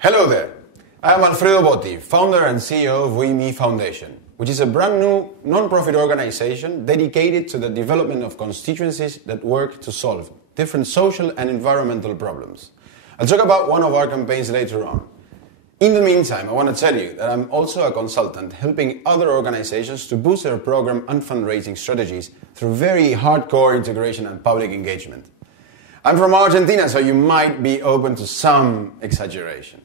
Hello there, I am Alfredo Botti, founder and CEO of We Foundation, which is a brand new non-profit organization dedicated to the development of constituencies that work to solve different social and environmental problems. I'll talk about one of our campaigns later on. In the meantime, I want to tell you that I'm also a consultant helping other organizations to boost their program and fundraising strategies through very hardcore integration and public engagement. I'm from Argentina, so you might be open to some exaggeration.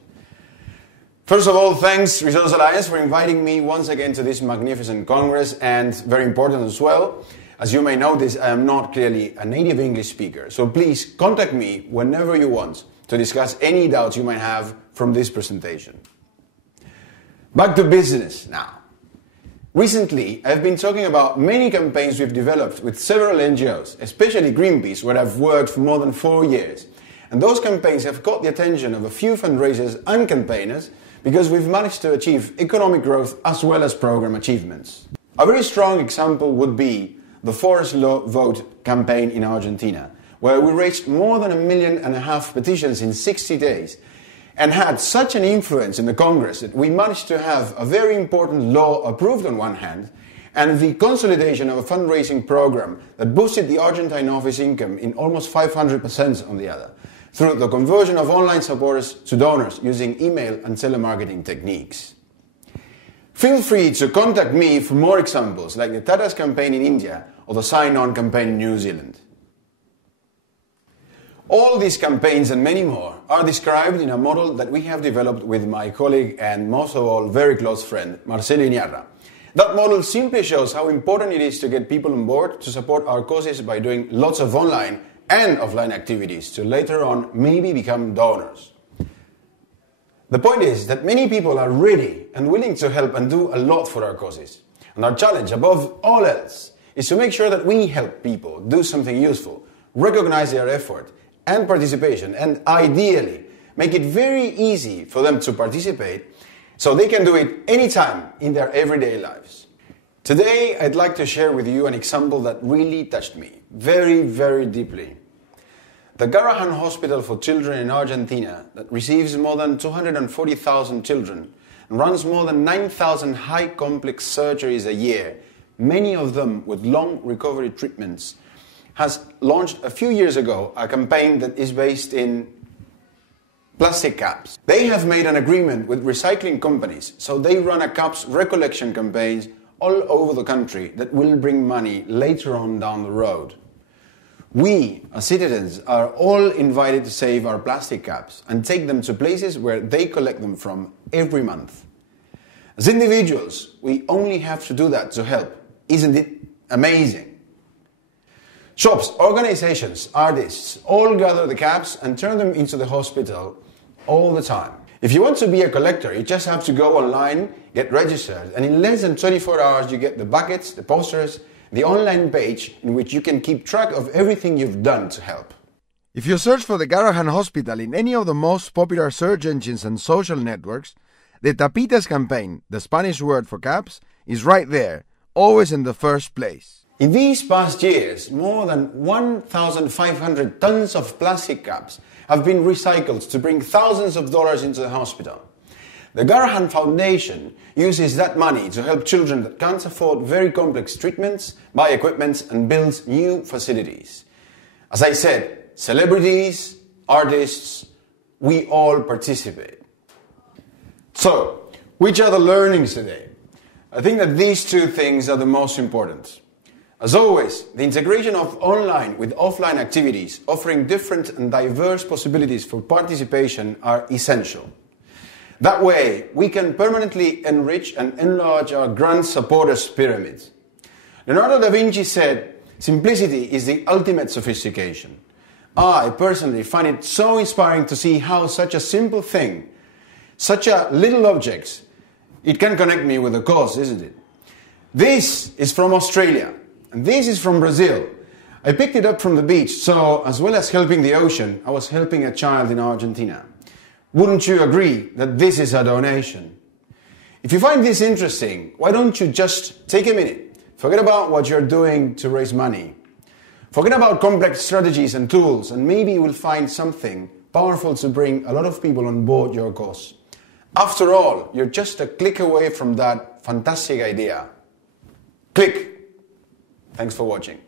First of all, thanks Resource Alliance for inviting me once again to this magnificent Congress, and very important as well, as you may notice, I am not clearly a native English speaker, so please contact me whenever you want to discuss any doubts you might have from this presentation. Back to business now. Recently, I've been talking about many campaigns we've developed with several NGOs, especially Greenpeace, where I've worked for more than 4 years. And those campaigns have caught the attention of a few fundraisers and campaigners because we've managed to achieve economic growth as well as program achievements. A very strong example would be the Forest Law Vote campaign in Argentina, where we raised more than 1.5 million petitions in 60 days and had such an influence in the Congress that we managed to have a very important law approved on one hand and the consolidation of a fundraising program that boosted the Argentine office income in almost 500% on the other, through the conversion of online supporters to donors using email and telemarketing techniques. Feel free to contact me for more examples like the Tata's campaign in India or the Sign On campaign in New Zealand. All these campaigns and many more are described in a model that we have developed with my colleague and most of all very close friend, Marcelo Iñarra. That model simply shows how important it is to get people on board to support our causes by doing lots of online and offline activities to later on maybe become donors. The point is that many people are ready and willing to help and do a lot for our causes. And our challenge above all else is to make sure that we help people do something useful, recognize their effort and participation, and ideally make it very easy for them to participate so they can do it anytime in their everyday lives. Today, I'd like to share with you an example that really touched me very, very deeply. The Garrahan Hospital for Children in Argentina, that receives more than 240,000 children and runs more than 9,000 high complex surgeries a year, many of them with long recovery treatments, has launched a few years ago a campaign that is based in plastic caps. They have made an agreement with recycling companies, so they run a caps recollection campaigns all over the country that will bring money later on down the road. We, as citizens, are all invited to save our plastic caps and take them to places where they collect them from every month. As individuals, we only have to do that to help. Isn't it amazing? Shops, organizations, artists, all gather the caps and turn them into the hospital all the time. If you want to be a collector, you just have to go online, get registered, and in less than 24 hours you get the buckets, the posters, the online page in which you can keep track of everything you've done to help. If you search for the Garrahan Hospital in any of the most popular search engines and social networks, the Tapitas campaign, the Spanish word for caps, is right there, always in the first place. In these past years, more than 1,500 tons of plastic caps have been recycled to bring thousands of dollars into the hospital. The Garrahan Foundation uses that money to help children that can't afford very complex treatments, buy equipment and build new facilities. As I said, celebrities, artists, we all participate. So, which are the learnings today? I think that these two things are the most important. As always, the integration of online with offline activities offering different and diverse possibilities for participation are essential. That way, we can permanently enrich and enlarge our grant supporters pyramid. Leonardo da Vinci said, "Simplicity is the ultimate sophistication." I personally find it so inspiring to see how such a simple thing, such a little object, it can connect me with a cause, isn't it? This is from Australia. And this is from Brazil. I picked it up from the beach, so as well as helping the ocean, I was helping a child in Argentina. Wouldn't you agree that this is a donation? If you find this interesting, why don't you just take a minute, forget about what you're doing to raise money, forget about complex strategies and tools, and maybe you will find something powerful to bring a lot of people on board your cause. After all, you're just a click away from that fantastic idea. Click! Thanks for watching.